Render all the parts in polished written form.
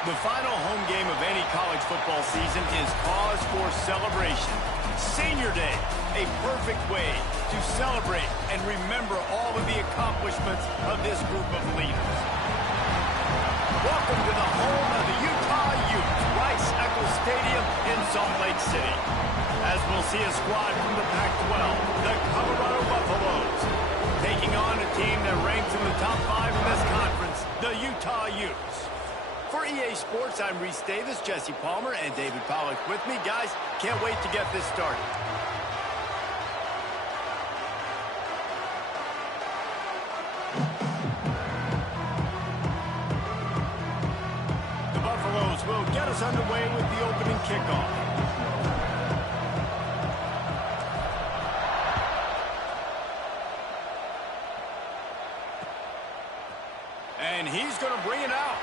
The final home game of any college football season is cause for celebration. Senior Day, a perfect way to celebrate and remember all of the accomplishments of this group of leaders. Welcome to the home of the Utah Utes, Rice-Eccles Stadium in Salt Lake City. As we'll see a squad from the Pac-12, the Colorado Buffaloes, taking on a team that ranks in the top 5 in this conference, the Utah Utes. For EA Sports, I'm Reese Davis, Jesse Palmer, and David Pollack with me. Guys, can't wait to get this started. The Buffaloes will get us underway with the opening kickoff. And he's going to bring it out.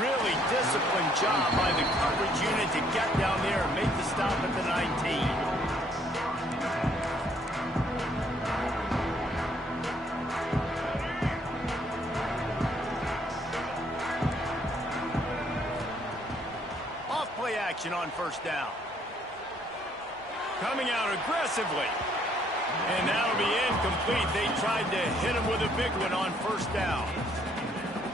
Really disciplined job by the coverage unit to get down there and make the stop at the 19. Off play action on first down. Coming out aggressively. And that'll be incomplete. They tried to hit him with a big one on first down.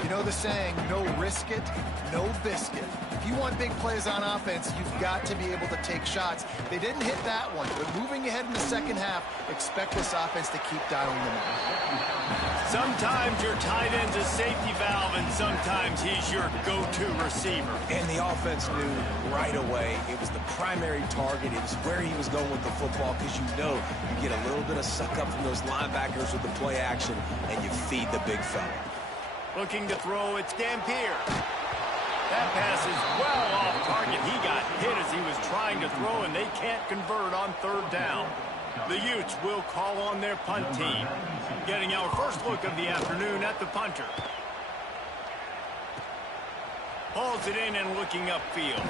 You know the saying, no risk it, no biscuit. If you want big plays on offense, you've got to be able to take shots. They didn't hit that one, but moving ahead in the second half, expect this offense to keep dialing them up. Sometimes your tight end's a safety valve, and sometimes he's your go-to receiver. And the offense knew right away it was the primary target. It was where he was going with the football, because you know you get a little bit of suck-up from those linebackers with the play action, and you feed the big fella. Looking to throw, it's Dampier. That pass is well off target. He got hit as he was trying to throw, and they can't convert on third down. The Utes will call on their punt team. Getting our first look of the afternoon at the punter. Hauls it in and looking upfield.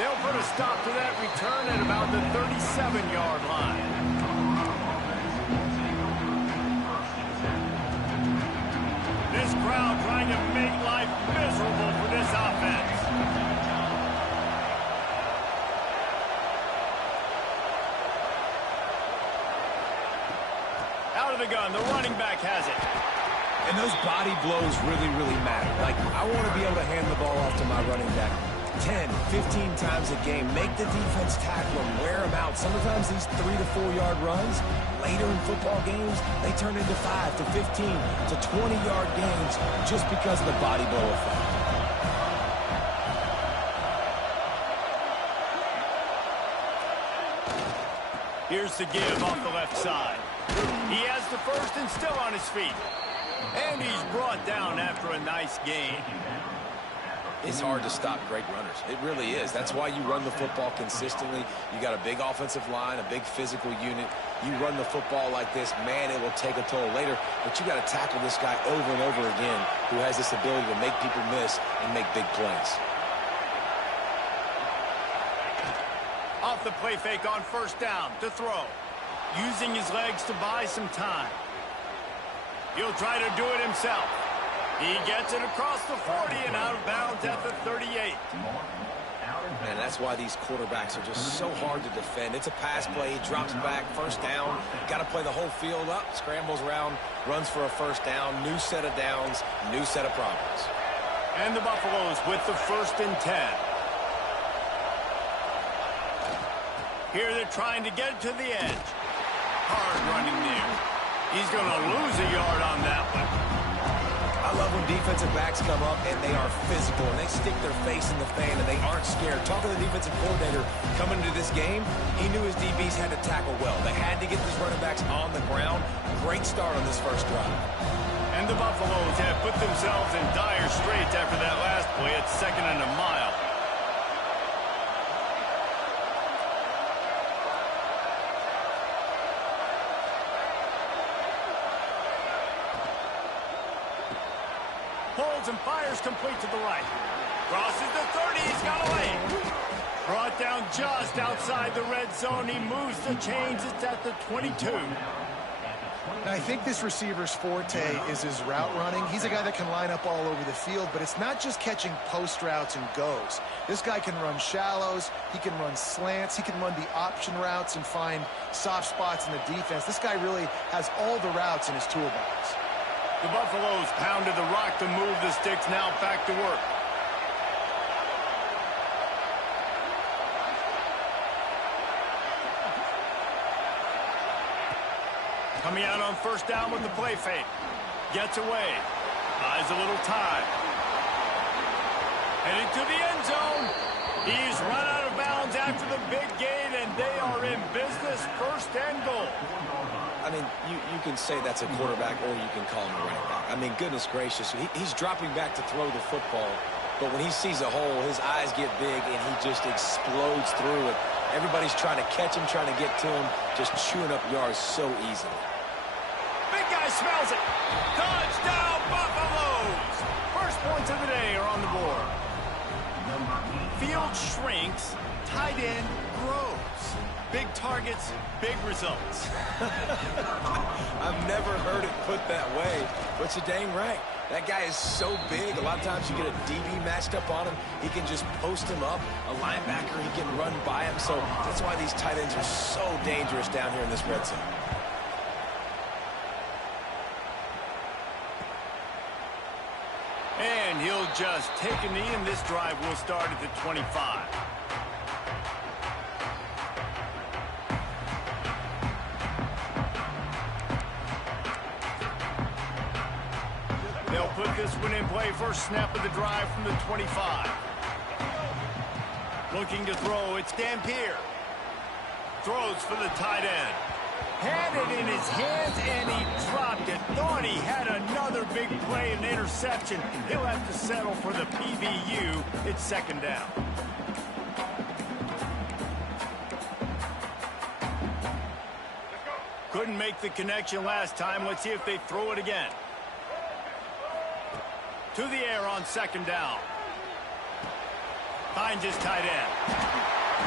They'll put a stop to that return at about the 37-yard line. This crowd trying to make life miserable for this offense. Out of the gun, the running back has it. And those body blows really, really matter. Like, I want to be able to hand the ball off to my running back 10, 15 times a game. Make the defense tackle them, wear them out. Sometimes these 3 to 4 yard runs, later in football games, they turn into 5 to 15 to 20-yard gains just because of the body blow effect. Here's the give off the left side. He has the first and still on his feet. And he's brought down after a nice gain. It's hard to stop great runners. It really is. That's why you run the football consistently. You got a big offensive line, a big physical unit. You run the football like this, man, it will take a toll later. But you got to tackle this guy over and over again who has this ability to make people miss and make big plays. Off the play fake on first down to throw. Using his legs to buy some time. He'll try to do it himself. He gets it across the 40 and out of bounds at the 38. And that's why these quarterbacks are just so hard to defend. It's a pass play. He drops back, first down. Got to play the whole field up. Scrambles around, runs for a first down. New set of downs, new set of problems. And the Buffaloes with the 1st and 10. Here they're trying to get it to the edge. Hard running there. He's going to lose a yard on that one. I love when defensive backs come up and they are physical and they stick their face in the fan and they aren't scared. Talking to the defensive coordinator coming into this game, he knew his DBs had to tackle well. They had to get these running backs on the ground. Great start on this first drive. And the Buffaloes have put themselves in dire straits after that last play at 2nd and a mile. Holds and fires complete to the right. Crosses the 30. He's got a lane. Brought down just outside the red zone. He moves the chains. It's at the 22. Now, I think this receiver's forte is his route running. He's a guy that can line up all over the field, but it's not just catching post routes and goes. This guy can run shallows. He can run slants. He can run the option routes and find soft spots in the defense. This guy really has all the routes in his toolbox. The Buffaloes pounded the rock to move the sticks. Now back to work. Coming out on first down with the play fake. Gets away. Buys a little time. Heading to the end zone. He's run out of bounds after the big gain, and they are in business. 1st and goal. I mean, you can say that's a quarterback or you can call him a running back. I mean, goodness gracious, he's dropping back to throw the football. But when he sees a hole, his eyes get big, and he just explodes through it. Everybody's trying to catch him, trying to get to him, just chewing up yards so easily. Big guy smells it. Touchdown, Buffaloes! First points of the day are on the board. Field shrinks, tight end grows. Big targets, big results. I've never heard it put that way, but you're dang right. That guy is so big. A lot of times you get a DB matched up on him. He can just post him up. A linebacker, he can run by him. So that's why these tight ends are so dangerous down here in this red zone. And he'll just take a knee, and this drive will start at the 25. They'll put this one in play. First snap of the drive from the 25. Looking to throw. It's Dampier. Throws for the tight end. Had it in his hands, and he dropped it. Thought he had another big play, an interception. He'll have to settle for the PBU. It's 2nd down. Couldn't make the connection last time. Let's see if they throw it again. To the air on 2nd down. Finds his tight end.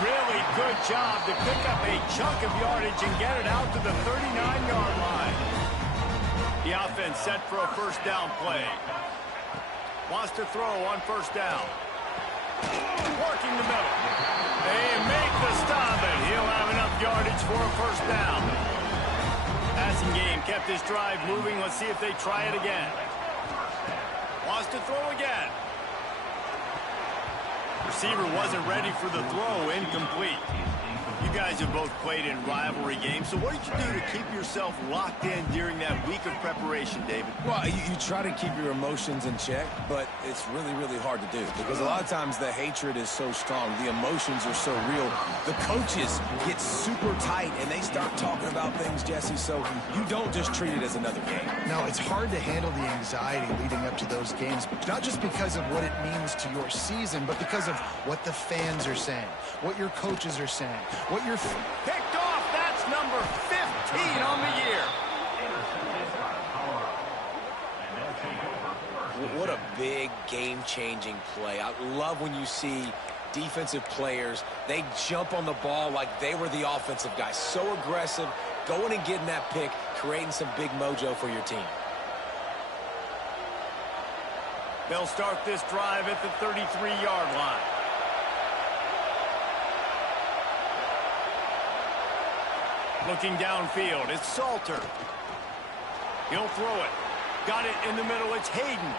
Really good job to pick up a chunk of yardage and get it out to the 39-yard line. The offense set for a first down play. Wants to throw on first down. Working the middle. They make the stop, and he'll have enough yardage for a first down. Passing game kept this drive moving. Let's see if they try it again. Wants to throw again. Receiver wasn't ready for the throw. Incomplete. You guys have both played in rivalry games, so what did you do to keep yourself locked in during that week of preparation, David? Well, you try to keep your emotions in check, but it's really, really hard to do because a lot of times the hatred is so strong. The emotions are so real. The coaches get super tight, and they start talking about things, Jesse, so you don't just treat it as another game. No, it's hard to handle the anxiety leading up to those games, not just because of what it means to your season, but because of what the fans are saying, what your coaches are saying, what you're picked off. That's number 15 on the year. What a big game-changing play. I love when you see defensive players, they jump on the ball like they were the offensive guy. So aggressive, going and getting that pick, creating some big mojo for your team. They'll start this drive at the 33-yard line. Looking downfield, it's Salter. He'll throw it. Got it in the middle, it's Hayden.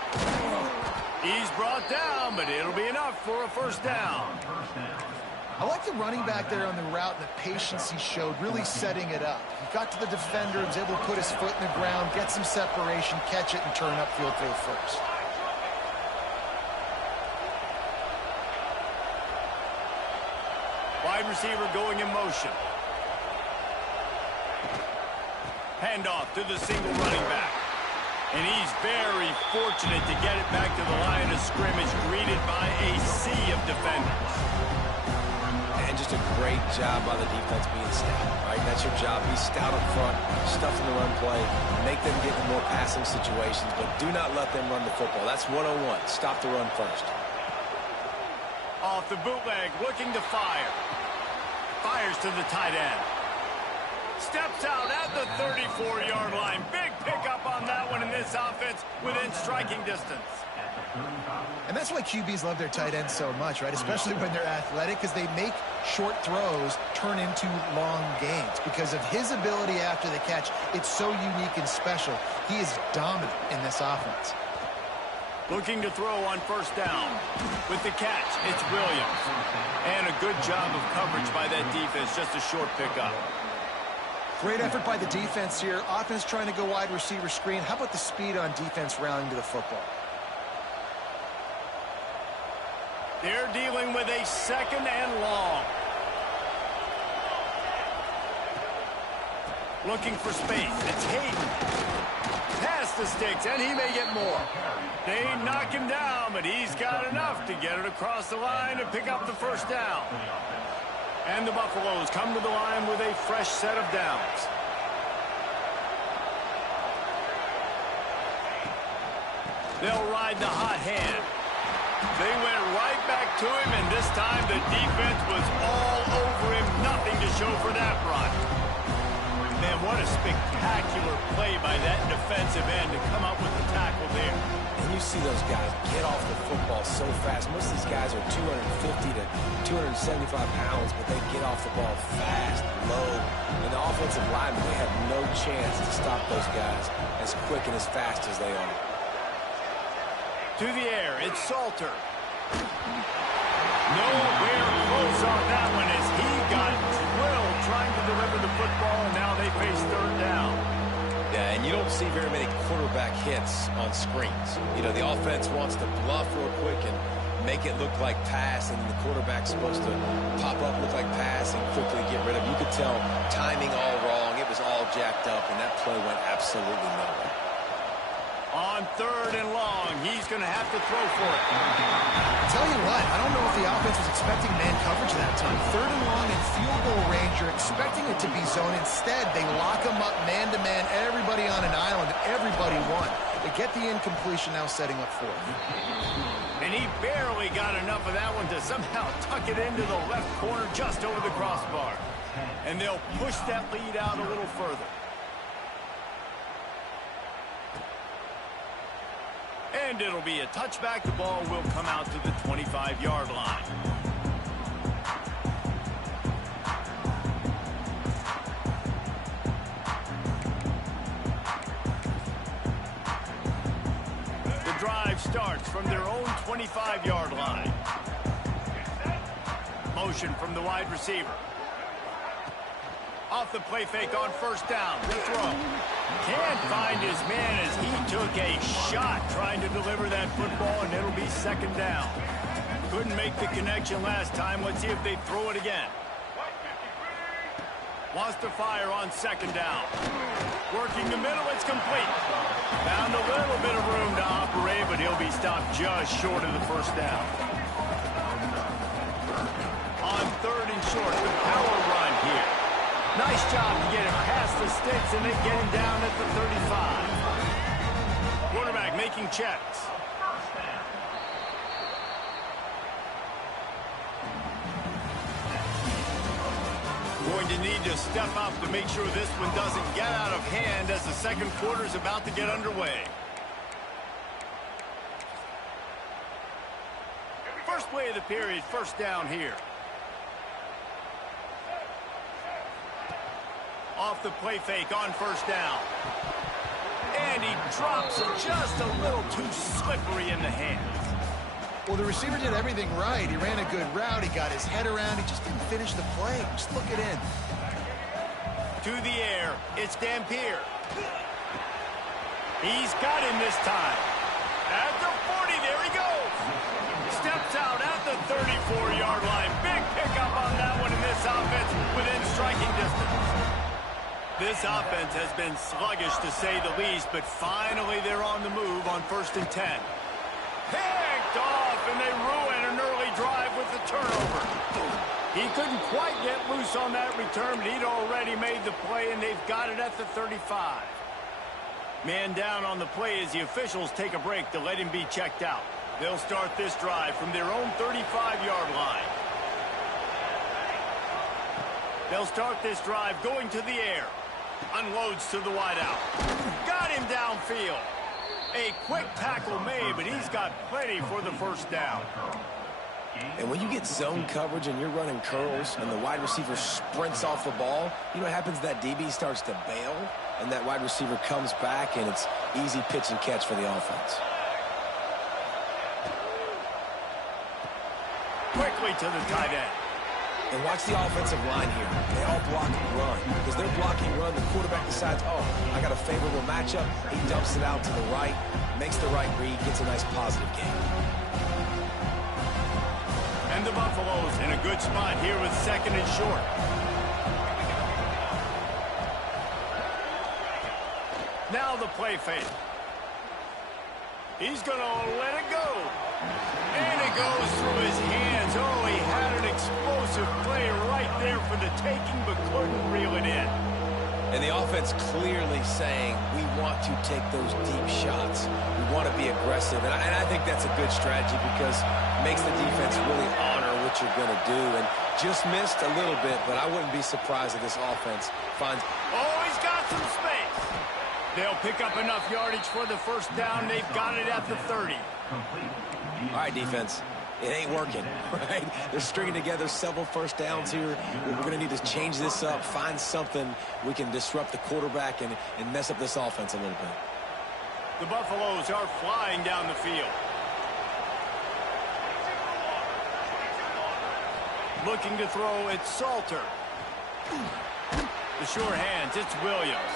He's brought down, but it'll be enough for a first down. I like the running back there on the route and the patience he showed, really setting it up. He got to the defender, was able to put his foot in the ground, get some separation, catch it, and turn upfield for the first. Wide receiver going in motion. Handoff to the single running back. And he's very fortunate to get it back to the line of scrimmage, greeted by a sea of defenders. And just a great job by the defense being stout, right? That's your job. Be stout up front, stuff in the run play, make them get in more passing situations, but do not let them run the football. That's 101. Stop the run first. Off the bootleg, looking to fire. Fires to the tight end. Steps out at the 34-yard line. Big pickup on that one in this offense within striking distance. And that's why QBs love their tight ends so much, right? Especially when they're athletic, because they make short throws turn into long gains. Because of his ability after the catch, it's so unique and special. He is dominant in this offense. Looking to throw on first down. With the catch, it's Williams. And a good job of coverage by that defense, just a short pickup. Great effort by the defense here. Offense trying to go wide receiver screen. How about the speed on defense rallying to the football? They're dealing with a second and long. Looking for space. It's Hayden. Past the sticks, and he may get more. They knock him down, but he's got enough to get it across the line and pick up the first down. And the Buffaloes come to the line with a fresh set of downs. They'll ride the hot hand. They went right back to him, and this time the defense was all over him. Nothing to show for that run. Man, what a spectacular play by that defensive end to come up with the tackle there. And you see those guys get off the football so fast. Most of these guys are 250 to 275 pounds, but they get off the ball fast, low. And the offensive linemen, they have no chance to stop those guys as quick and as fast as they are. To the air, it's Salter. Nowhere close on that one as he got drilled trying to deliver the football, and now they face third down. Yeah, and you don't see very many quarterback hits on screens. You know, the offense wants to bluff real quick and make it look like pass, and the quarterback's supposed to pop up, look like pass, and quickly get rid of it. You could tell timing all wrong. It was all jacked up, and that play went absolutely nowhere. On third and long, he's going to have to throw for it. Tell you what, I don't know if the offense was expecting man coverage that time. Third and long in field goal range, you're expecting it to be zone. Instead, they lock them up man-to-man, everybody on an island, everybody won. They get the incompletion, now setting up fourth. And he barely got enough of that one to somehow tuck it into the left corner just over the crossbar. And they'll push that lead out a little further. And it'll be a touchback. The ball will come out to the 25-yard line. The drive starts from their own 25-yard line. Motion from the wide receiver. Off the play fake on first down. The throw. Can't find his man as he took a shot trying to deliver that football, and it'll be second down. Couldn't make the connection last time. Let's see if they throw it again. Wants to fire on second down. Working the middle, it's complete. Found a little bit of room to operate, but he'll be stopped just short of the first down. On third and short, the power run here. Nice job to get him past the sticks and then get him down at the 35. Quarterback making checks. Going to need to step up to make sure this one doesn't get out of hand as the second quarter is about to get underway. First play of the period, first down here. Off the play fake on first down. And he drops it just a little too slippery in the hands. Well, the receiver did everything right. He ran a good route. He got his head around. He just didn't finish the play. Just look it in. To the air. It's Dampier. He's got him this time. At the 40, there he goes. Steps out at the 34-yard line. Big pickup on that one in this offense within striking distance. This offense has been sluggish to say the least, but finally they're on the move on 1st and 10. Picked off, and they ruin an early drive with the turnover. He couldn't quite get loose on that return, but he'd already made the play, and they've got it at the 35. Man down on the play as the officials take a break to let him be checked out. They'll start this drive from their own 35-yard line. They'll start this drive going to the air. Unloads to the wideout. Got him downfield. A quick tackle made, but he's got plenty for the first down. And when you get zone coverage and you're running curls and the wide receiver sprints off the ball, you know what happens? That DB starts to bail, and that wide receiver comes back, and it's easy pitch and catch for the offense. Quickly to the tight end. And watch the offensive line here. They all block and run. Because they're blocking run, the quarterback decides, oh, I got a favorable matchup. He dumps it out to the right, makes the right read, gets a nice positive gain. And the Buffaloes in a good spot here with 2nd and short. Now the play fake. He's going to let it go. And it goes through his hands. Oh, he had an explosive play right there for the taking, but couldn't reel it in. And the offense clearly saying, we want to take those deep shots. We want to be aggressive. And I think that's a good strategy because it makes the defense really honor what you're going to do. And just missed a little bit, but I wouldn't be surprised if this offense finds... Oh, he's got some space. They'll pick up enough yardage for the first down. They've got it at the 30. All right, defense. It ain't working, right? They're stringing together several first downs here. We're going to need to change this up, find something we can disrupt the quarterback and mess up this offense a little bit. The Buffaloes are flying down the field. Looking to throw, it's Salter. The sure hands, it's Williams.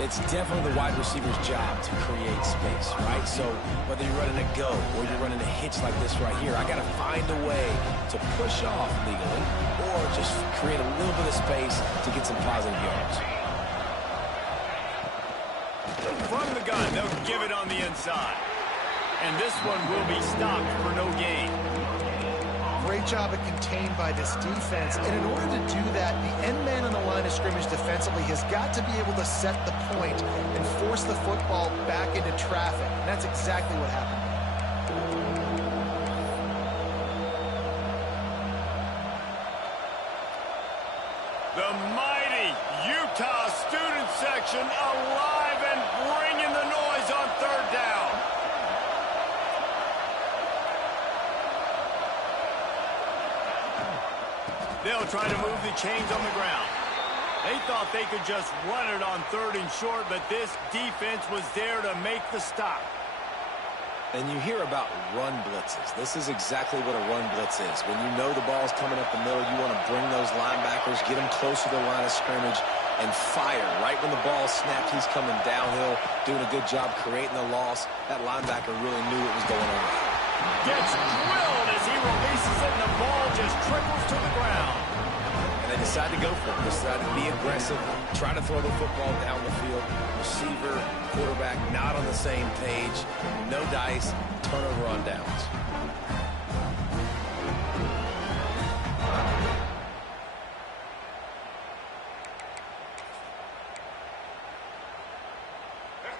It's definitely the wide receiver's job to create space, right? So whether you're running a go or you're running a hitch like this right here, I got to find a way to push off legally or just create a little bit of space to get some positive yards. From the gun, they'll give it on the inside. And this one will be stopped for no gain. Great job of contained by this defense. And in order to do that, the end man on the line of scrimmage defensively has got to be able to set the point and force the football back into traffic. And that's exactly what happened. The mighty Utah student section alive and bringing the noise on 3rd down. They'll try to move the chains on the ground. They thought they could just run it on 3rd and short, but this defense was there to make the stop. And you hear about run blitzes. This is exactly what a run blitz is. When you know the ball's coming up the middle, you want to bring those linebackers, get them close to the line of scrimmage, and fire. Right when the ball snapped, he's coming downhill, doing a good job creating the loss. That linebacker really knew what was going on. Gets drilled as he releases it, and the ball just trickles to the ground. And they decide to go for it. They decide to be aggressive, try to throw the football down the field. Receiver, quarterback, not on the same page. No dice, turnover on downs.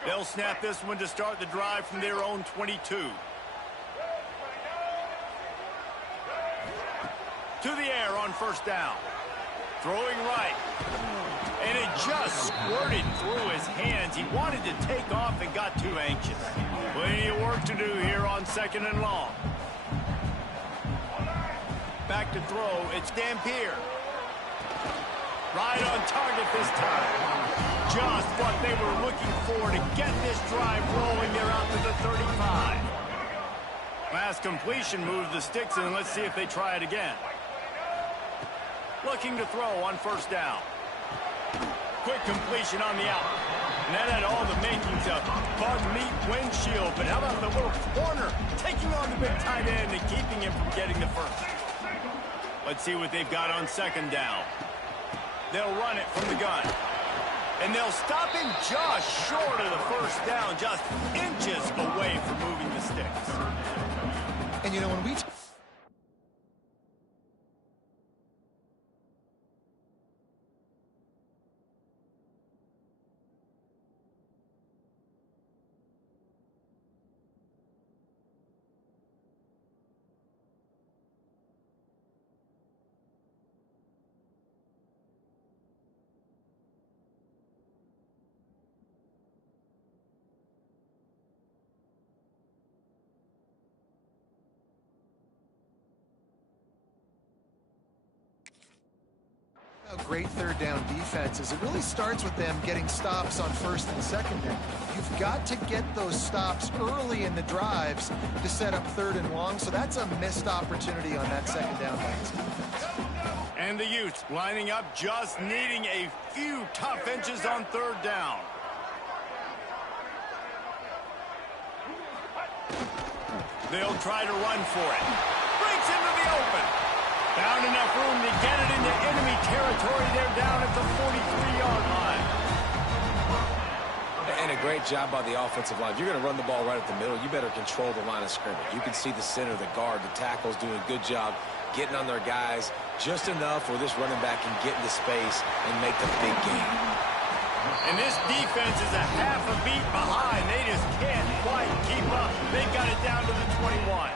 They'll snap this one to start the drive from their own 22. To the air on 1st down. Throwing right. And it just squirted through his hands. He wanted to take off and got too anxious. Plenty of work to do here on 2nd and long. Back to throw. It's Dampier. Right on target this time. Just what they were looking for to get this drive rolling. They're out to the 35. Last completion moves the sticks, and let's see if they try it again. Looking to throw on first down. Quick completion on the out. And that had all the makings of bug meat windshield. But how about the little corner taking on the big tight end and keeping him from getting the first? Let's see what they've got on second down. They'll run it from the gun. And they'll stop him just short of the first down, just inches away from moving the sticks. And, you know, when we... Great third down defenses. It really starts with them getting stops on first and second down. You've got to get those stops early in the drives to set up third and long, so that's a missed opportunity on that second down by this defense. And the Utes lining up, just needing a few tough inches on third down. They'll try to run for it. Breaks into the open. Found enough room to get it into enemy territory. They're down at the 43-yard line. And a great job by the offensive line. If you're going to run the ball right at the middle, you better control the line of scrimmage. You can see the center, the guard, the tackles doing a good job getting on their guys just enough where this running back can get into space and make the big game. And this defense is a half a beat behind. They just can't quite keep up. They got it down to the 21.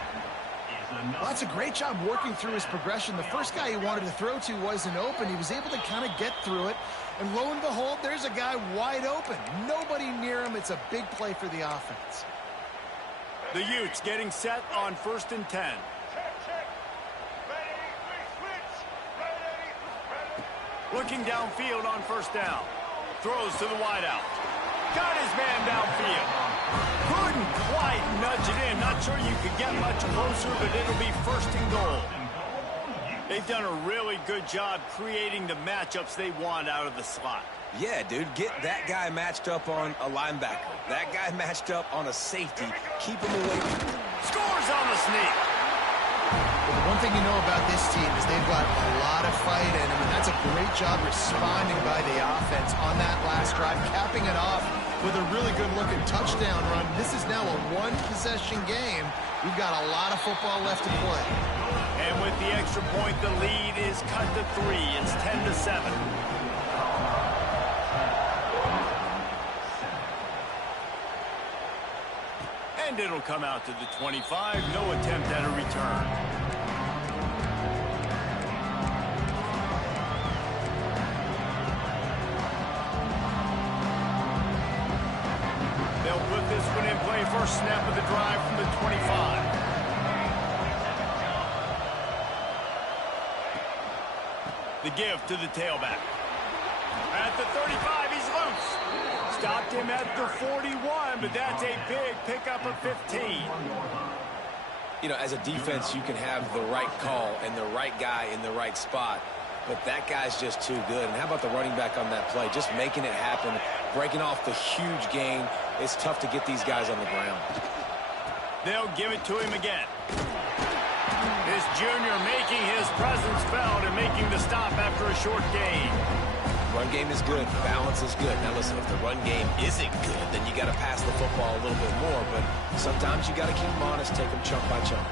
Well, that's a great job working through his progression. The first guy he wanted to throw to wasn't open. He was able to kind of get through it. And lo and behold, there's a guy wide open. Nobody near him. It's a big play for the offense. The Utes getting set on first and 10. Looking downfield on first down. Throws to the wideout. Got his man downfield. Couldn't quite nudge it in. Not sure you could get much closer, but it'll be first and goal. They've done a really good job creating the matchups they want out of the slot. Yeah, dude, get that guy matched up on a linebacker. That guy matched up on a safety. Keep him away. Scores on the sneak. Well, one thing you know about this team is they've got a lot of fight in them, and that's a great job responding by the offense on that last drive, capping it off with a really good-looking touchdown run. This is now a one-possession game. We've got a lot of football left to play. And with the extra point, the lead is cut to 3. It's 10-7. And it'll come out to the 25. No attempt at a return. They'll put this one in play. First snap of the drive from the 25. The give to the tailback. At the 35, he's loose. Stopped him at the 41, but that's a big pickup of 15. You know, as a defense, you can have the right call and the right guy in the right spot, but that guy's just too good. And how about the running back on that play? Just making it happen, breaking off the huge gain. It's tough to get these guys on the ground. They'll give it to him again. This junior making his presence felt and making the stop after a short gain. Run game is good. Balance is good. Now, listen, if the run game isn't good, then you got to pass the football a little bit more. But sometimes you got to keep them honest, take them chunk by chunk.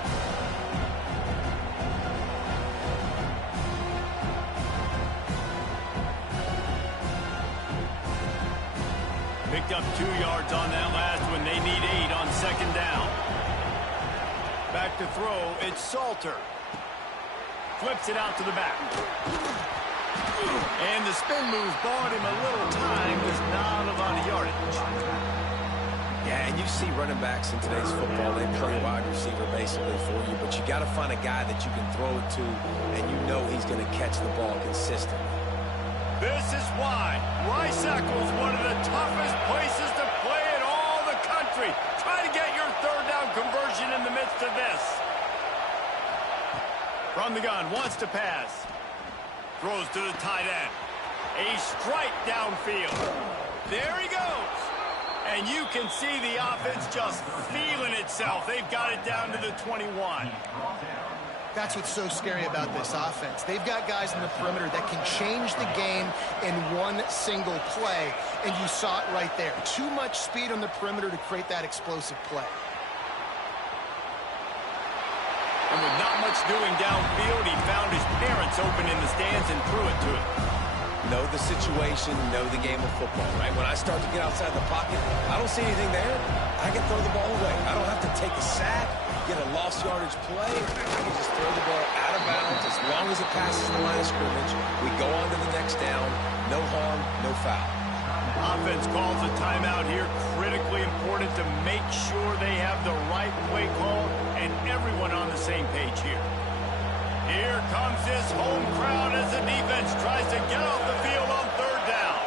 Picked up 2 yards on that last one. They need 8 on second down. Back to throw. It's Salter. Flips it out to the back. And the spin move bought him a little time. There's not a lot of yardage. Yeah, and you see running backs in today's football, they play wide receiver basically for you, but you got to find a guy that you can throw it to, and you know he's going to catch the ball consistently. This is why Rice Eccles, one of the toughest places to play in all the country. victory. Try to get your third down conversion in the midst of this. From the gun, wants to pass. Throws to the tight end. A strike downfield. There he goes. And you can see the offense just feeling itself. They've got it down to the 21. That's what's so scary about this offense. They've got guys in the perimeter that can change the game in one single play, and you saw it right there. Too much speed on the perimeter to create that explosive play. And with not much doing downfield, he found his parents open in the stands and threw it to him. Know the situation, know the game of football, right? When I start to get outside the pocket, I don't see anything there, I can throw the ball away. I don't have to take a sack, get a lost yardage play. I can just throw the ball out of bounds. As long as it passes the line of scrimmage, we go on to the next down. No harm, no foul. Offense calls a timeout here. Critically important to make sure they have the right play call and everyone on the same page here. Here comes this home crowd as the defense tries to get off the field on third down.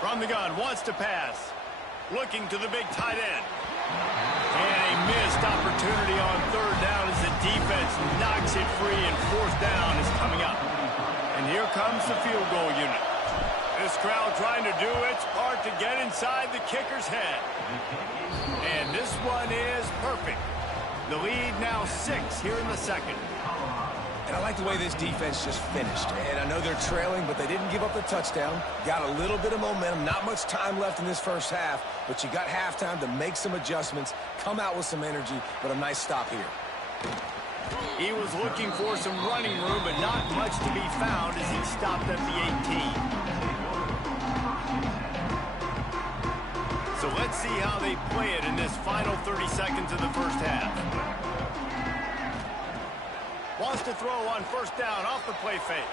From the gun, wants to pass. Looking to the big tight end. And a missed opportunity on third down as the defense knocks it free and fourth down is coming up. And here comes the field goal unit. This crowd trying to do its part to get inside the kicker's head. And this one is perfect. The lead now 6 here in the second. And I like the way this defense just finished. And I know they're trailing, but they didn't give up the touchdown. Got a little bit of momentum. Not much time left in this first half, but you got halftime to make some adjustments, come out with some energy, but a nice stop here. He was looking for some running room, but not much to be found as he stopped at the 18. So let's see how they play it in this final 30 seconds of the first half. Wants to throw on first down off the play fake.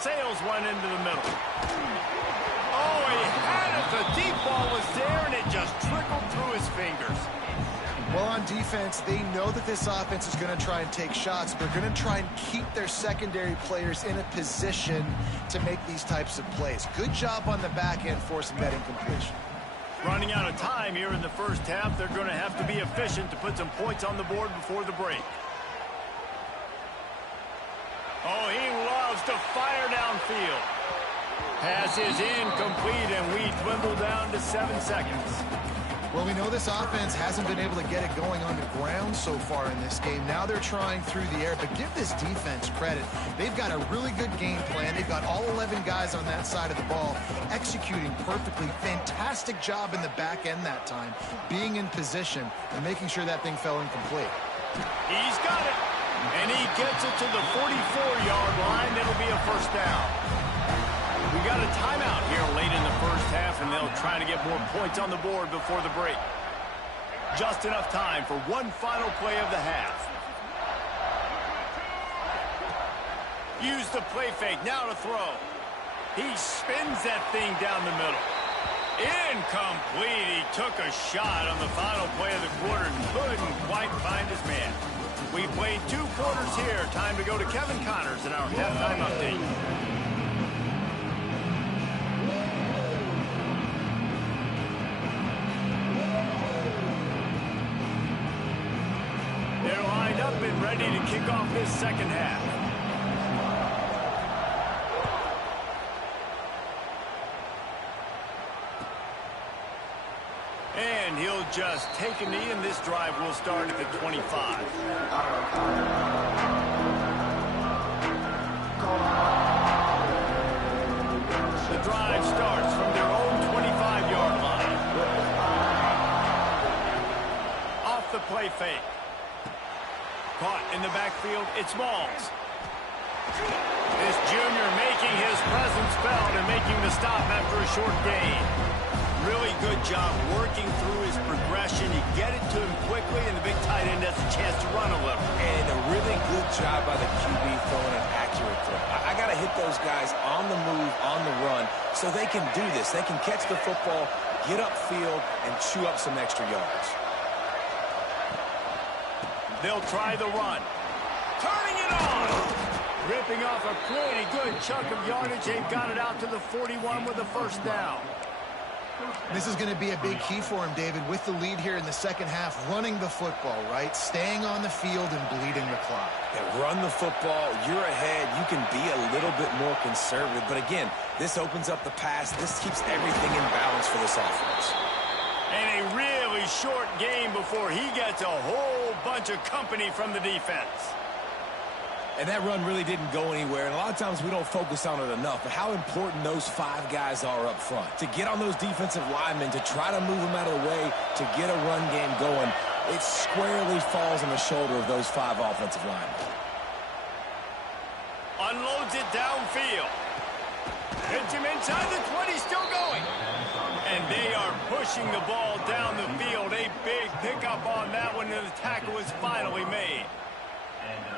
Sails one into the middle. Oh, he had it. The deep ball was there, and it just trickled through his fingers. Well, on defense, they know that this offense is going to try and take shots. They're going to try and keep their secondary players in a position to make these types of plays. Good job on the back end forcing that incompletion. Running out of time here in the first half, they're going to have to be efficient to put some points on the board before the break. Oh, he loves to fire downfield. Pass is incomplete, and we dwindle down to 7 seconds. Well, we know this offense hasn't been able to get it going on the ground so far in this game. Now they're trying through the air, but give this defense credit. They've got a really good game plan. They've got all 11 guys on that side of the ball executing perfectly. Fantastic job in the back end that time, being in position and making sure that thing fell incomplete. He's got it, and he gets it to the 44-yard line. It'll be a first down. We got a timeout here late in the first half, and they'll try to get more points on the board before the break. Just enough time for one final play of the half. Use the play fake, now to throw. He spins that thing down the middle. Incomplete. He took a shot on the final play of the quarter and couldn't quite find his man. We played 2 quarters here. Time to go to Kevin Connors in our halftime update. They're lined up and ready to kick off this second half. And he'll just take a knee, and this drive will start at the 25. The drive starts from their own 25-yard line. Off the play fake. Caught in the backfield, it's Malls. This junior making his presence felt and making the stop after a short gain. Really good job working through his progression. You get it to him quickly, and the big tight end has a chance to run a little. And a really good job by the QB throwing an accurate throw. I got to hit those guys on the move, on the run, so they can do this. They can catch the football, get upfield, and chew up some extra yards. They'll try the run. Turning it on. Ripping off a pretty good chunk of yardage. They've got it out to the 41 with a first down. This is going to be a big key for him, David, with the lead here in the second half, running the football, right? Staying on the field and bleeding the clock. Yeah, run the football, you're ahead, you can be a little bit more conservative. But again, this opens up the pass. This keeps everything in balance for this offense. And a really short game before he gets a whole bunch of company from the defense. And that run really didn't go anywhere, and a lot of times we don't focus on it enough, but how important those 5 guys are up front. To get on those defensive linemen, to try to move them out of the way, to get a run game going, it squarely falls on the shoulder of those 5 offensive linemen. Unloads it downfield. Hits him inside the 20, still going. And they are pushing the ball down the field. A big pickup on that one, and the tackle was finally made.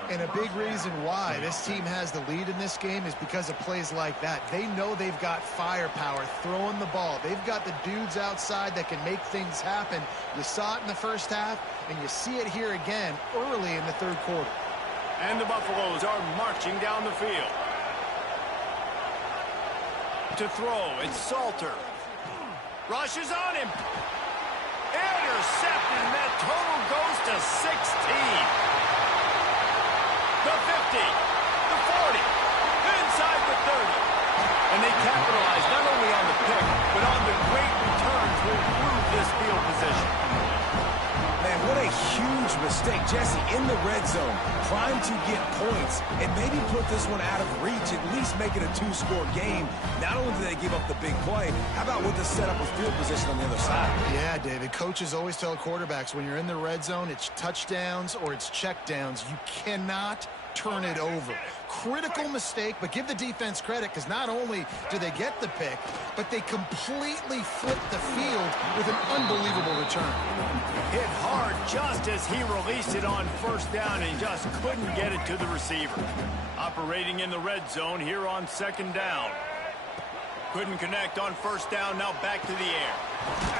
And a big reason why this team has the lead in this game is because of plays like that. They know they've got firepower throwing the ball. They've got the dudes outside that can make things happen. You saw it in the first half, and you see it here again early in the third quarter. And the Buffaloes are marching down the field. To throw, it's Salter. Rushes on him. Intercepted, and that total goes to 16. The 50, the 40, inside the 30. And they capitalize not only on the pick, but on the great return to improve this field position. Man, what a huge mistake. Jesse, in the red zone, trying to get points and maybe put this one out of reach, at least make it a 2-score game. Not only did they give up the big play, how about with the setup of field position on the other side? Yeah, David, coaches always tell quarterbacks when you're in the red zone, it's touchdowns or it's checkdowns. You cannot turn it over. Critical mistake, but give the defense credit because not only do they get the pick, but they completely flip the field with an unbelievable return. Hit hard just as he released it on first down and just couldn't get it to the receiver. Operating in the red zone here on second down. Couldn't connect on first down, now back to the air.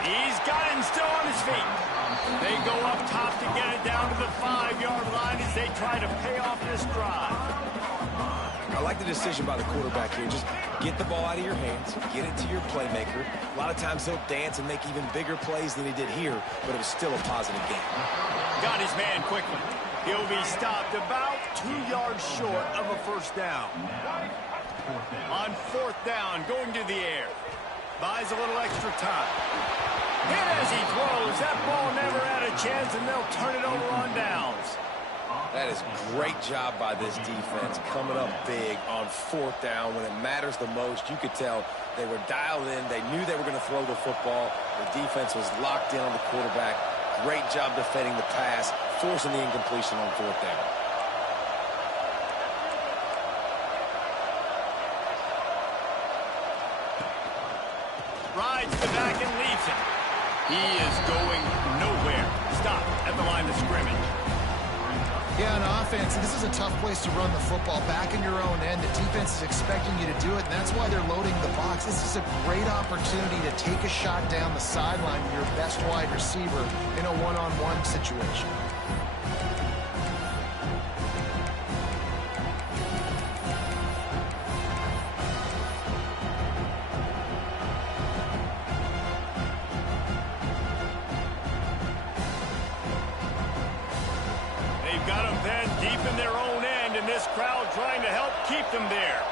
He's got it and still on his feet. They go up top to get it down to the 5-yard line as they try to pay off this drive. I like the decision by the quarterback here. Just get the ball out of your hands, get it to your playmaker. A lot of times he'll dance and make even bigger plays than he did here, but it was still a positive game. Got his man quickly. He'll be stopped about 2 yards short of a first down. On fourth down, going to the air. Buys a little extra time. Hit as he throws. That ball never had a chance, and they'll turn it over on downs. That is great job by this defense, coming up big on fourth down when it matters the most. You could tell they were dialed in. They knew they were going to throw the football. The defense was locked in on the quarterback. Great job defending the pass, forcing the incompletion on fourth down. Rides the back and leaves him. He is going nowhere. Stop at the line of scrimmage. Yeah, on offense, this is a tough place to run the football. Back in your own end, the defense is expecting you to do it, and that's why they're loading the box. This is a great opportunity to take a shot down the sideline with your best wide receiver in a one-on-one situation. Got them then deep in their own end, and this crowd trying to help keep them there.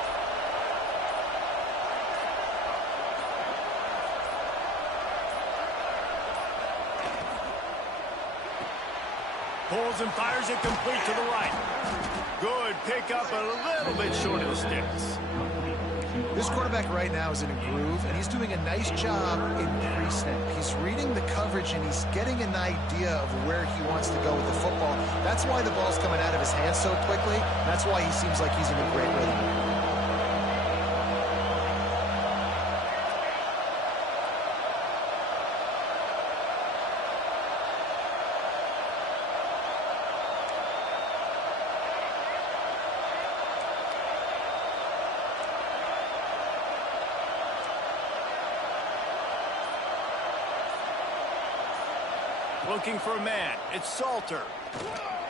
Pulls and fires it complete to the right. Good pickup, a little bit short of the sticks. This quarterback right now is in a groove, and he's doing a nice job in pre-snap. He's reading the coverage, and he's getting an idea of where he wants to go with the football. That's why the ball's coming out of his hands so quickly. That's why he seems like he's in a great rhythm. Looking for a man. It's Salter.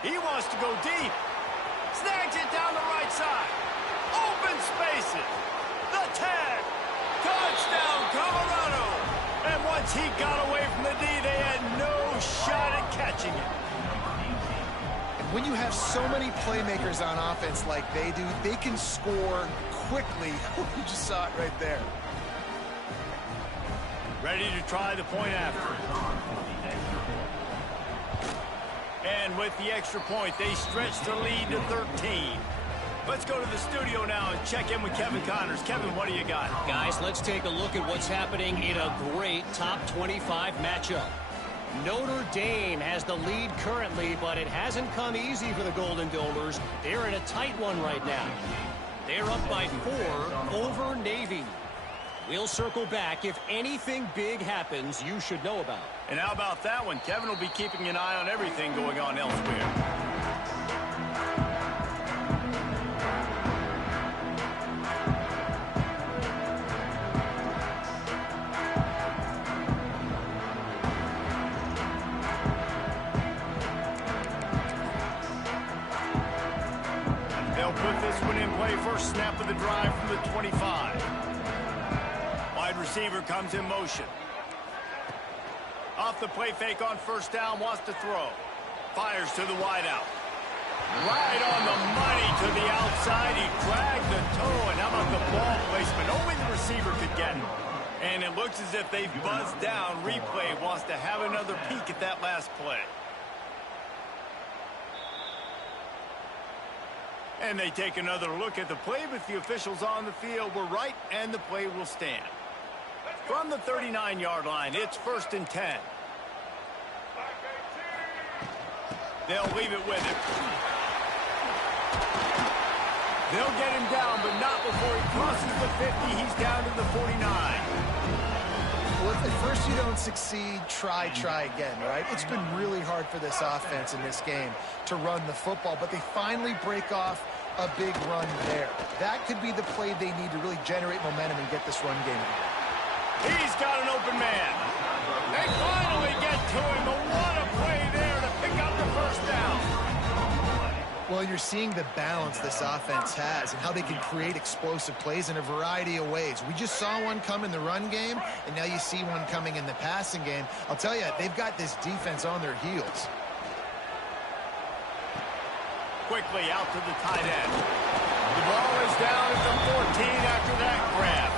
He wants to go deep. Snags it down the right side. Open spaces. The tag. Touchdown, Colorado. And once he got away from the D, they had no shot at catching it. And when you have so many playmakers on offense like they do, they can score quickly. You just saw it right there. Ready to try the point after. And with the extra point, they stretch the lead to 13. Let's go to the studio now and check in with Kevin Connors. Kevin, what do you got? Guys, let's take a look at what's happening in a great top 25 matchup. Notre Dame has the lead currently, but it hasn't come easy for the Golden Domers. They're in a tight one right now. They're up by 4 over Navy. We'll circle back. If anything big happens, you should know about. And how about that one? Kevin will be keeping an eye on everything going on elsewhere. They'll put this one in play. First snap of the drive from the 25. Wide receiver comes in motion. Off the play fake on first down, wants to throw. Fires to the wideout. Right on the money to the outside. He dragged the toe, and how about the ball placement? Only the receiver could get it. And it looks as if they've buzzed down. Replay wants to have another peek at that last play. And they take another look at the play, but the officials on the field were right, and the play will stand. From the 39-yard line, it's 1st and 10. They'll leave it with him. They'll get him down, but not before he crosses the 50. He's down to the 49. Well, if at first you don't succeed, try again, right? It's been really hard for this offense in this game to run the football, but they finally break off a big run there. That could be the play they need to really generate momentum and get this run game. He's got an open man. They finally get to him, but what a play there to pick up the first down. Well, you're seeing the balance this offense has and how they can create explosive plays in a variety of ways. We just saw one come in the run game, and now you see one coming in the passing game. I'll tell you, they've got this defense on their heels. Quickly out to the tight end. The ball is down at the 14 after that grab.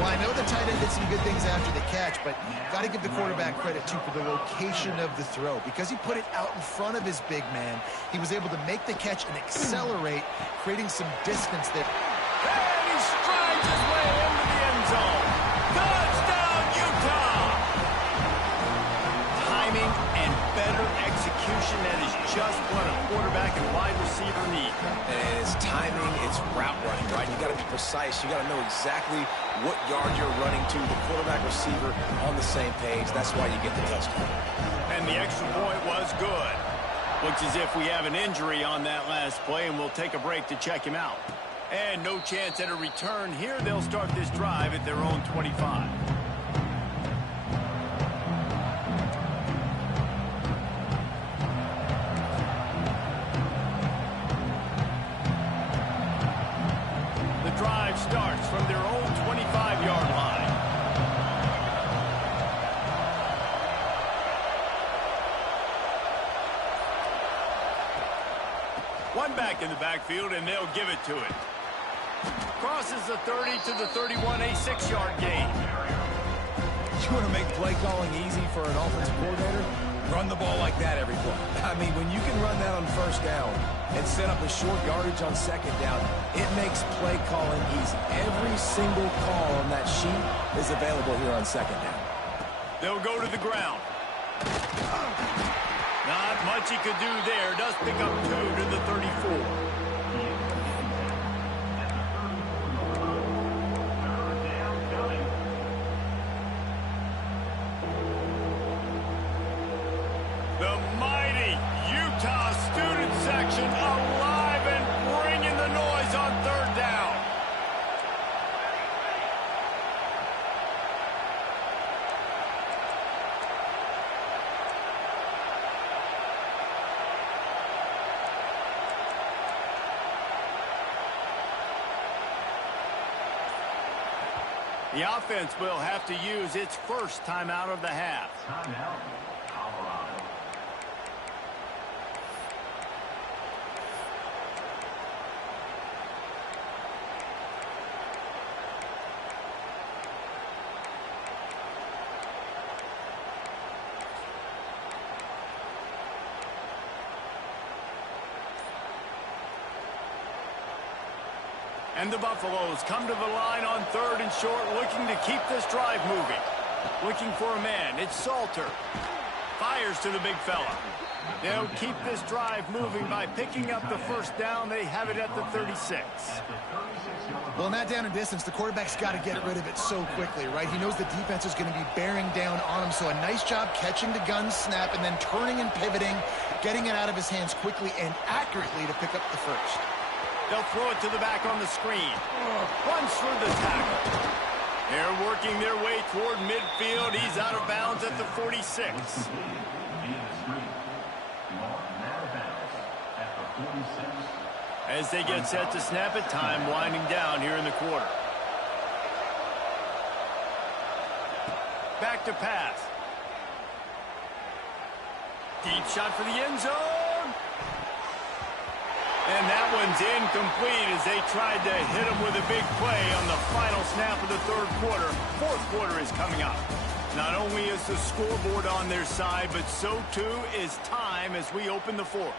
Well, I know the tight end did some good things after the catch, but got to give the quarterback credit, too, for the location of the throw. Because he put it out in front of his big man, he was able to make the catch and accelerate, creating some distance there. And he strides his way into the end zone. Touchdown, Utah! Timing and better execution, that is just what a quarterback and wide receiver need. And it's timing, it's route running, right? You got to be precise. You got to know exactly what yard you're running to. The quarterback, receiver on the same page. That's why you get the touchdown. And the extra point was good. Looks as if we have an injury on that last play, and we'll take a break to check him out. And no chance at a return here. They'll start this drive at their own 25. Drive starts from their own 25-yard line. One back in the backfield, and they'll give it to it. Crosses the 30 to the 31, a 6-yard gain. You want to make play calling easy for an offensive coordinator? Run the ball like that every play. I mean, when you can run that on first down and set up a short yardage on second down, it makes play calling easy. Every single call on that sheet is available here on second down. They'll go to the ground. Not much he could do there. Does pick up 2 to the 34. The mighty Utah student section alive and bringing the noise on third down. The offense will have to use its first timeout of the half. Timeout, Colorado. And the Buffaloes come to the line on 3rd and short, looking to keep this drive moving. Looking for a man. It's Salter. Fires to the big fella. They'll keep this drive moving by picking up the first down. They have it at the 36. Well, in that down and distance, the quarterback's got to get rid of it so quickly, right? He knows the defense is going to be bearing down on him, so a nice job catching the gun snap and then turning and pivoting, getting it out of his hands quickly and accurately to pick up the first. They'll throw it to the back on the screen. Runs through the tackle. They're working their way toward midfield. He's out of bounds at the 46. As they get set to snap it, time winding down here in the quarter. Back to pass. Deep shot for the end zone. And that one's incomplete as they tried to hit him with a big play on the final snap of the 3rd quarter. 4th quarter is coming up. Not only is the scoreboard on their side, but so too is time as we open the 4th.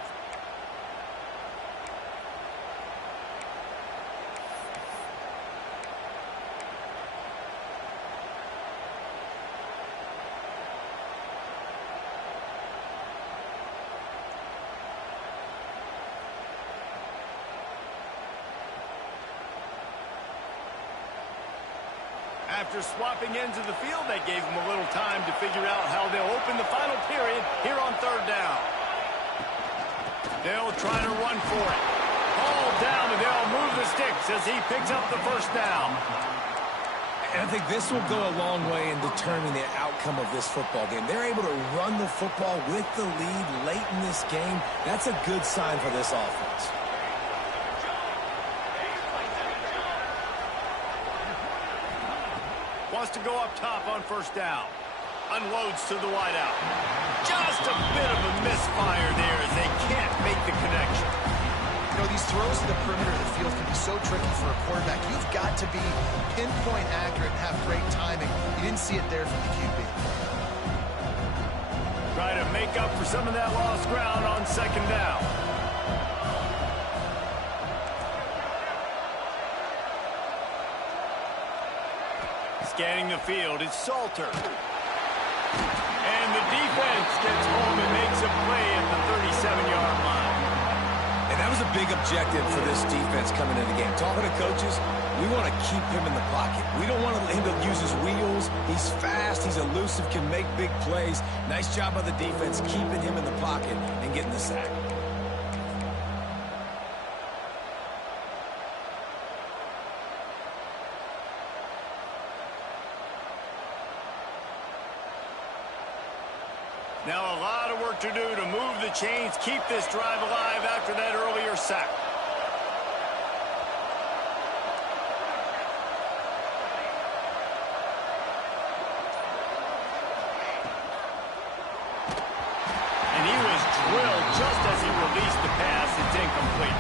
After swapping ends of the field, that gave them a little time to figure out how they'll open the final period here on 3rd down. They'll try to run for it. Ball down, and they'll move the sticks as he picks up the first down. And I think this will go a long way in determining the outcome of this football game. They're able to run the football with the lead late in this game. That's a good sign for this offense. Wants to go up top on 1st down. Unloads to the wideout. Just a bit of a misfire there as they can't make the connection. You know, these throws to the perimeter of the field can be so tricky for a quarterback. You've got to be pinpoint accurate and have great timing. You didn't see it there from the QB. Try to make up for some of that lost ground on 2nd down. Scanning the field, it's Salter. And the defense gets home and makes a play at the 37-yard line. And that was a big objective for this defense coming into the game. Talking to coaches, we want to keep him in the pocket. We don't want him to use his wheels. He's fast, he's elusive, can make big plays. Nice job by the defense keeping him in the pocket and getting the sack. Now a lot of work to do to move the chains, keep this drive alive after that earlier sack. And he was drilled just as he released the pass. It's incomplete.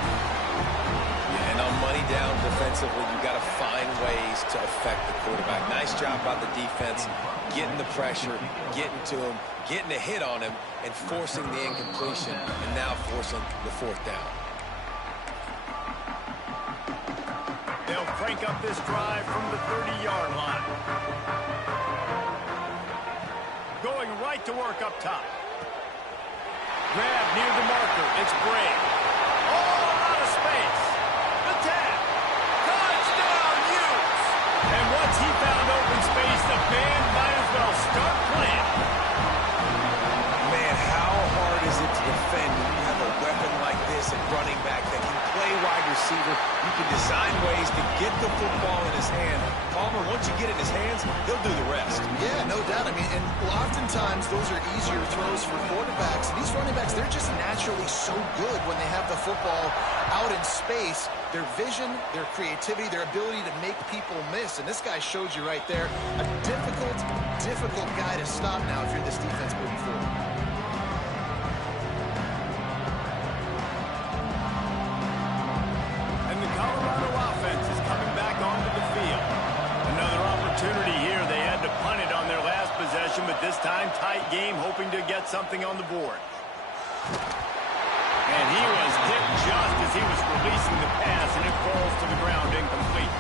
And on money down defensively, you've got to find ways to affect the quarterback. Nice job by the defense, getting the pressure, getting to him, getting a hit on him, and forcing the incompletion, and now forcing the 4th down. They'll crank up this drive from the 30-yard line. Going right to work up top. Grab near the marker. It's Bray. All out of space. The tap. Touchdown, Utes. And once he found open space, the band might as well start playing. Man, how hard is it to defend when you have a weapon like this at running back that can play wide receiver? You can design ways to get the football in his hand. Palmer, once you get it in his hands, he'll do the rest. Yeah, no doubt. I mean, and oftentimes sometimes those are easier throws for quarterbacks. These running backs, they're just naturally so good when they have the football out in space. Their vision, their creativity, their ability to make people miss. And this guy showed you right there, a difficult guy to stop now if you're this defense moving forward. And the Colorado offense is coming back onto the field. Another opportunity here. They had to punt it on their last possession, but this time tight game, hoping to get something on the board. And he was hit just as he was releasing the pass, and it falls to the ground incomplete.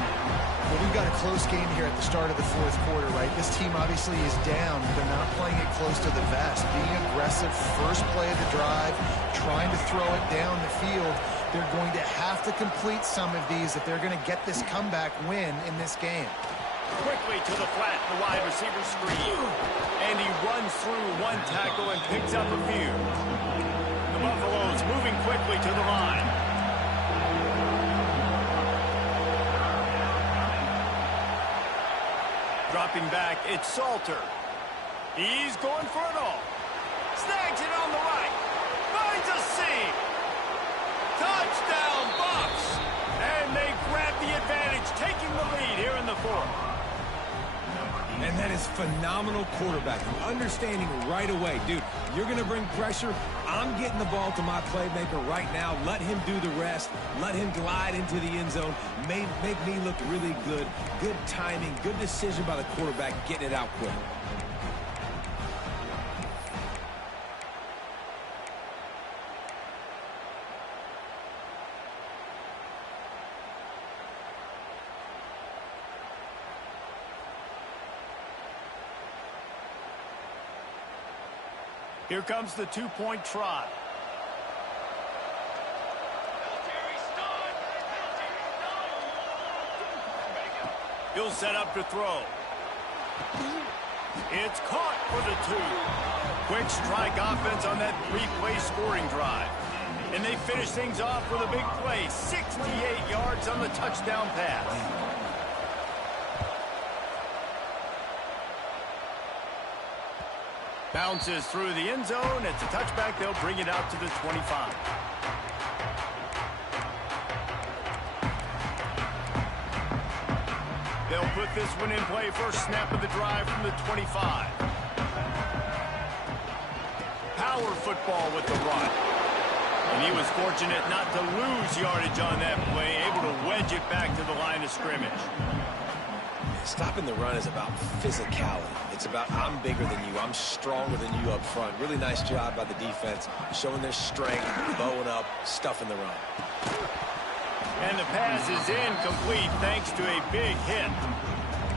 Well, we've got a close game here at the start of the fourth quarter, right? This team obviously is down. They're not playing it close to the vest. Being aggressive, first play of the drive, trying to throw it down the field. They're going to have to complete some of these if they're going to get this comeback win in this game. Quickly to the flat, the wide receiver screen. And he runs through one tackle and picks up a few. The Buffaloes moving quickly to the line. Dropping back, it's Salter. He's going for it all. Snags it on the right. Finds a seam. Touchdown, Bucks! And they grab the advantage, taking the lead here in the fourth. And that is phenomenal quarterbacking. Understanding right away, dude, you're going to bring pressure. I'm getting the ball to my playmaker right now. Let him do the rest. Let him glide into the end zone. Make me look really good. Good timing, good decision by the quarterback, getting it out quick. Here comes the two-point try. He'll set up to throw. It's caught for the two. Quick strike offense on that three-play scoring drive. And they finish things off with a big play. 68 yards on the touchdown pass. Bounces through the end zone. It's a touchback. They'll bring it out to the 25. They'll put this one in play. First snap of the drive from the 25. Power football with the run. And he was fortunate not to lose yardage on that play. Able to wedge it back to the line of scrimmage. Stopping the run is about physicality. It's about I'm bigger than you. I'm stronger than you up front. Really nice job by the defense, showing their strength, bowing up, stuffing the run. And the pass is incomplete thanks to a big hit.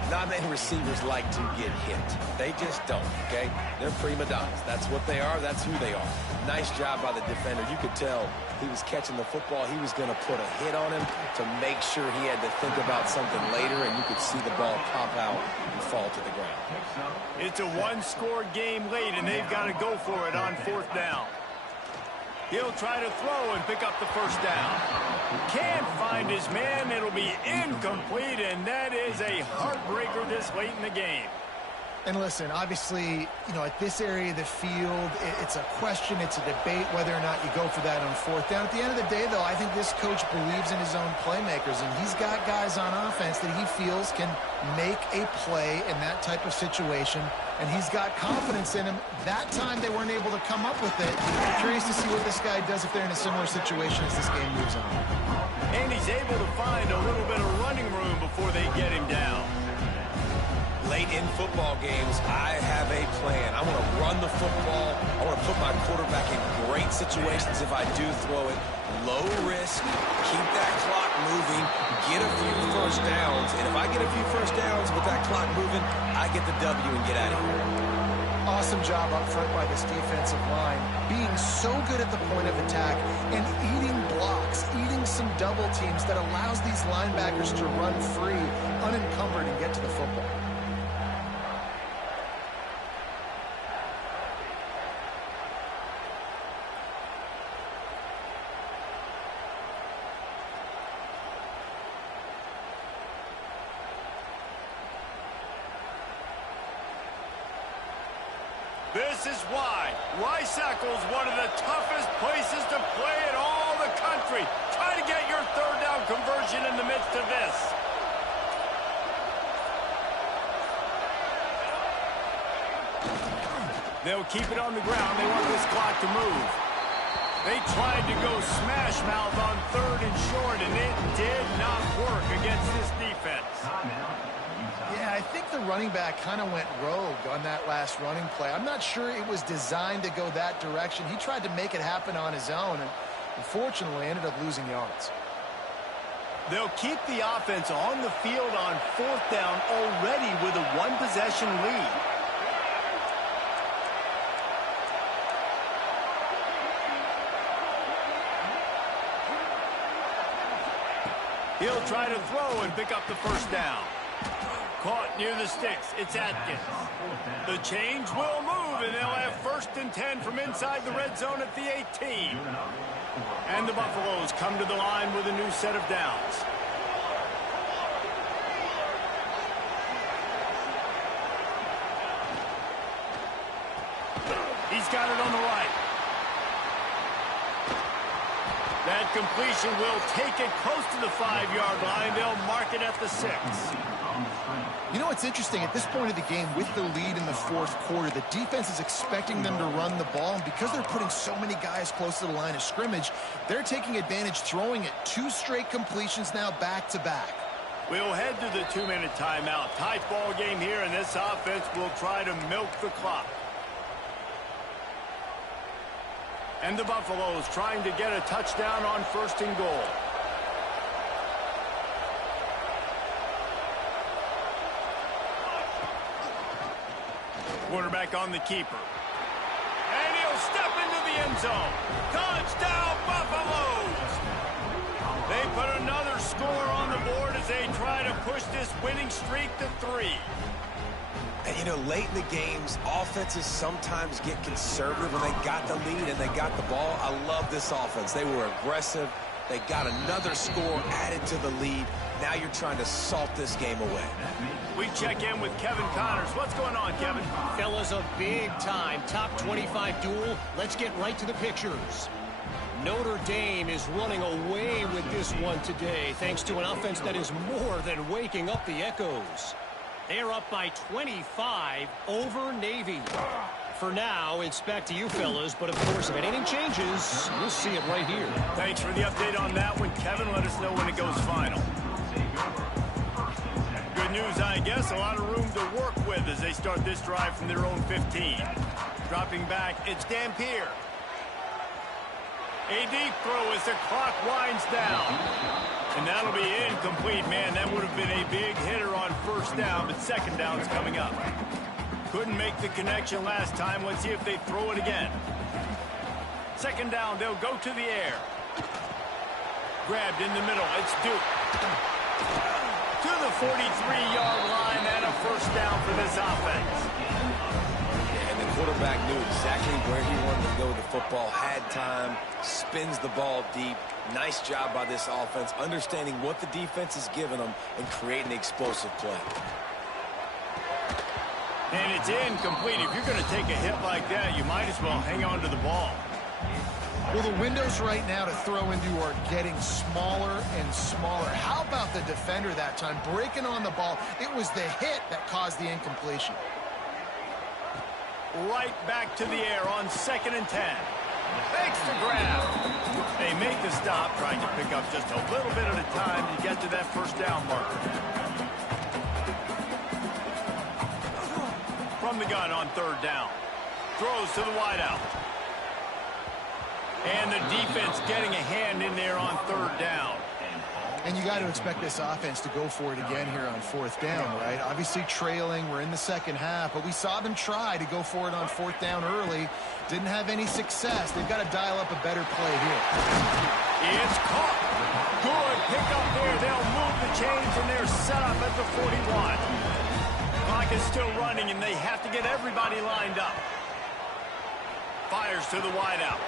Not many receivers like to get hit. They just don't, okay? They're prima donnas. That's what they are. That's who they are. Nice job by the defender. You could tell he was catching the football. He was going to put a hit on him to make sure he had to think about something later, and you could see the ball pop out and fall to the ground. It's a one-score game late, and they've got to go for it on fourth down. He'll try to throw and pick up the first down. Can't find his man. It'll be incomplete, and that is a heartbreaker this late in the game. And listen, obviously, you know, at this area of the field, it's a question, it's a debate whether or not you go for that on fourth down. At the end of the day, though, I think this coach believes in his own playmakers, and he's got guys on offense that he feels can make a play in that type of situation, and he's got confidence in him. That time they weren't able to come up with it. Curious to see what this guy does if they're in a similar situation as this game moves on. And he's able to find a little bit of running room before they get him down. Late in football games, I have a plan. I want to run the football. I want to put my quarterback in great situations if I do throw it. Low risk, keep that clock moving, get a few first downs. And if I get a few first downs with that clock moving, I get the W and get out of here. Awesome job up front by this defensive line, being so good at the point of attack and eating blocks, eating some double teams that allows these linebackers to run free, unencumbered, and get to the football. This is why Rice Eccles, one of the toughest places to play in all the country. Try to get your third down conversion in the midst of this. They'll keep it on the ground. They want this clock to move. They tried to go smash mouth on 3rd and short, and it did not work against this defense. Yeah, I think the running back kind of went rogue on that last running play. I'm not sure it was designed to go that direction. He tried to make it happen on his own, and unfortunately ended up losing yards. They'll keep the offense on the field on 4th down already with a one-possession lead. He'll try to throw and pick up the first down. Caught near the sticks. It's Atkins. The chains will move, and they'll have 1st and 10 from inside the red zone at the 18. And the Buffaloes come to the line with a new set of downs. He's got it on the right. That completion will take it close to the 5-yard line. They'll mark it at the 6. You know, it's interesting. At this point of the game, with the lead in the 4th quarter, the defense is expecting them to run the ball. And because they're putting so many guys close to the line of scrimmage, they're taking advantage, throwing it 2 straight completions now back-to-back. We'll head to the 2-minute timeout. Tight ball game here, and this offense will try to milk the clock. And the Buffaloes trying to get a touchdown on 1st and goal. Quarterback on the keeper. And he'll step into the end zone. Touchdown, Buffaloes! They put another score on the board as they try to push this winning streak to 3. And, you know, late in the games, offenses sometimes get conservative when they got the lead and they got the ball. I love this offense. They were aggressive. They got another score added to the lead. Now you're trying to salt this game away. We check in with Kevin Connors. What's going on, Kevin? Fellas, a big-time top 25 duel. Let's get right to the pictures. Notre Dame is running away with this one today, thanks to an offense that is more than waking up the echoes. They're up by 25 over Navy. For now, it's back to you fellas, but of course, if anything changes, you'll see it right here. Thanks for the update on that one, Kevin. Let us know when it goes final. Good news, I guess. A lot of room to work with as they start this drive from their own 15. Dropping back, it's Dampier. A deep throw as the clock winds down. And that'll be incomplete. Man, that would have been a big hitter on 1st down, but 2nd down's coming up. Couldn't make the connection last time. Let's see if they throw it again. 2nd down, they'll go to the air. Grabbed in the middle, it's Duke. To the 43-yard line and a 1st down for this offense. And the quarterback knew exactly where he wanted to go with the football, had time, spins the ball deep. Nice job by this offense, understanding what the defense is giving them and creating the explosive play. And it's incomplete. If you're going to take a hit like that, you might as well hang on to the ball. Well, the windows right now to throw into are getting smaller and smaller. How about the defender that time breaking on the ball? It was the hit that caused the incompletion. Right back to the air on 2nd and 10. Makes the grab. They make the stop, trying to pick up just a little bit at a time to get to that 1st down marker. From the gun on 3rd down. Throws to the wideout. And the defense getting a hand in there on 3rd down. And you got to expect this offense to go for it again here on 4th down, right? Obviously trailing, we're in the 2nd half, but we saw them try to go for it on 4th down early. Didn't have any success. They've got to dial up a better play here. It's caught. Good pick up there. They'll move the chains, and they're set up at the 41. Clock is still running, and they have to get everybody lined up. Fires to the wideout.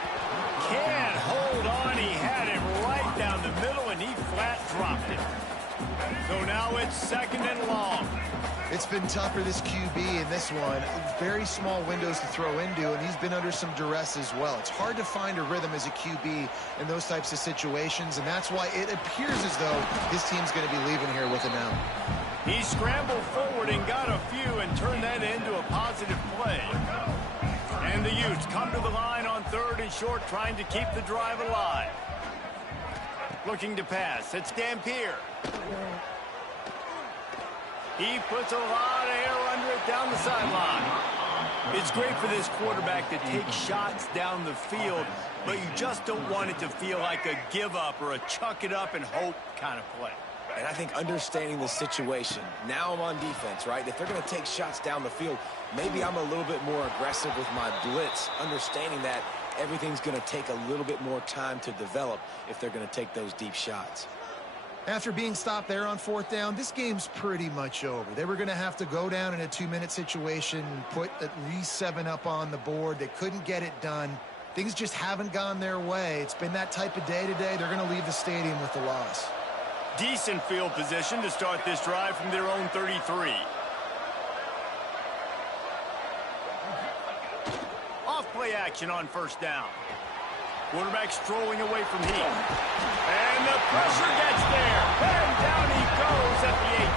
Can't hold on. He had it right down the middle, and he flat dropped it. So now it's 2nd and long. It's been tough for this QB in this one. Very small windows to throw into, and he's been under some duress as well. It's hard to find a rhythm as a QB in those types of situations, and that's why it appears as though his team's going to be leaving here with an out. He scrambled forward and got a few and turned that into a positive play. And the Utes come to the line on 3rd and short, trying to keep the drive alive. Looking to pass. It's Dampier. He puts a lot of air under it down the sideline. It's great for this quarterback to take shots down the field, but you just don't want it to feel like a give up or a chuck it up and hope kind of play. And I think understanding the situation, now I'm on defense, right? If they're going to take shots down the field, maybe I'm a little bit more aggressive with my blitz, understanding that everything's going to take a little bit more time to develop if they're going to take those deep shots. After being stopped there on 4th down, this game's pretty much over. They were going to have to go down in a 2-minute situation, put at least 7 up on the board. They couldn't get it done. Things just haven't gone their way. It's been that type of day today. They're going to leave the stadium with the loss. Decent field position to start this drive from their own 33. Off-play action on 1st down. Quarterback strolling away from heat. And the pressure gets there. And down he goes at the 18.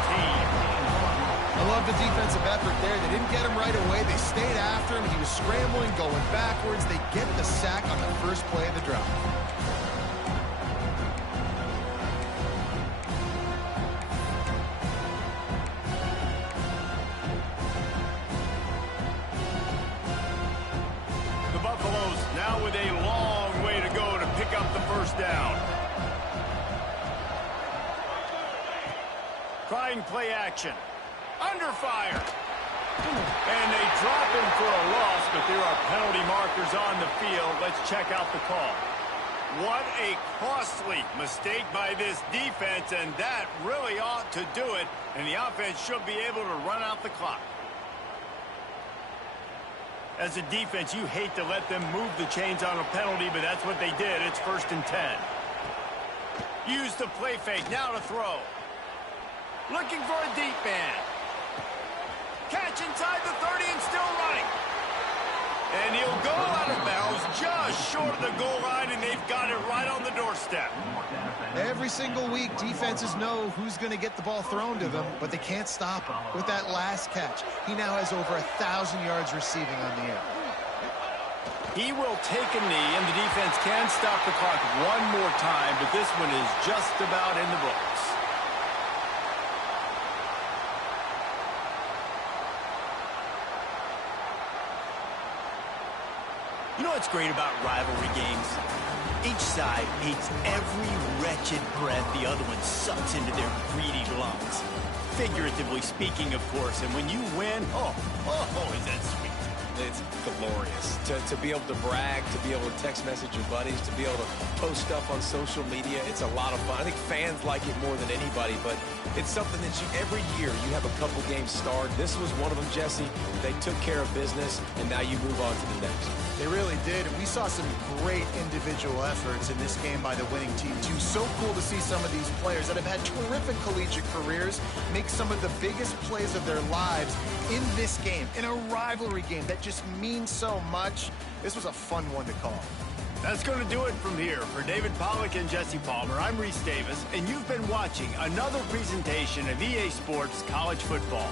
I love the defensive effort there. They didn't get him right away. They stayed after him. He was scrambling, going backwards. They get the sack on the first play of the drive. With a long way to go to pick up the 1st down. Trying play action. Under fire. And they drop him for a loss, but there are penalty markers on the field. Let's check out the call. What a costly mistake by this defense, and that really ought to do it. And the offense should be able to run out the clock. As a defense, you hate to let them move the chains on a penalty, but that's what they did. It's 1st and 10. Use the play fake. Now to throw. Looking for a deep man. Catch inside the 30 and still running. And he'll go out of bounds just short of the goal line, and they've got it right on the doorstep. Every single week, defenses know who's going to get the ball thrown to them, but they can't stop him. With that last catch, he now has over 1,000 yards receiving on the air. He will take a knee, and the defense can stop the clock one more time, but this one is just about in the books. You know what's great about rivalry games? Each side hates every wretched breath the other one sucks into their greedy lungs. Figuratively speaking, of course, and when you win, oh, is that sweet. It's glorious. To be able to brag, to be able to text message your buddies, to be able to post stuff on social media, it's a lot of fun. I think fans like it more than anybody, but it's something that every year you have a couple games starred. This was one of them, Jesse. They took care of business, and now you move on to the next. They really did, and we saw some great individual efforts in this game by the winning team, too. So cool to see some of these players that have had terrific collegiate careers make some of the biggest plays of their lives in this game, in a rivalry game that just means so much. This was a fun one to call. That's going to do it from here. For David Pollack and Jesse Palmer, I'm Reese Davis, and you've been watching another presentation of EA Sports College Football.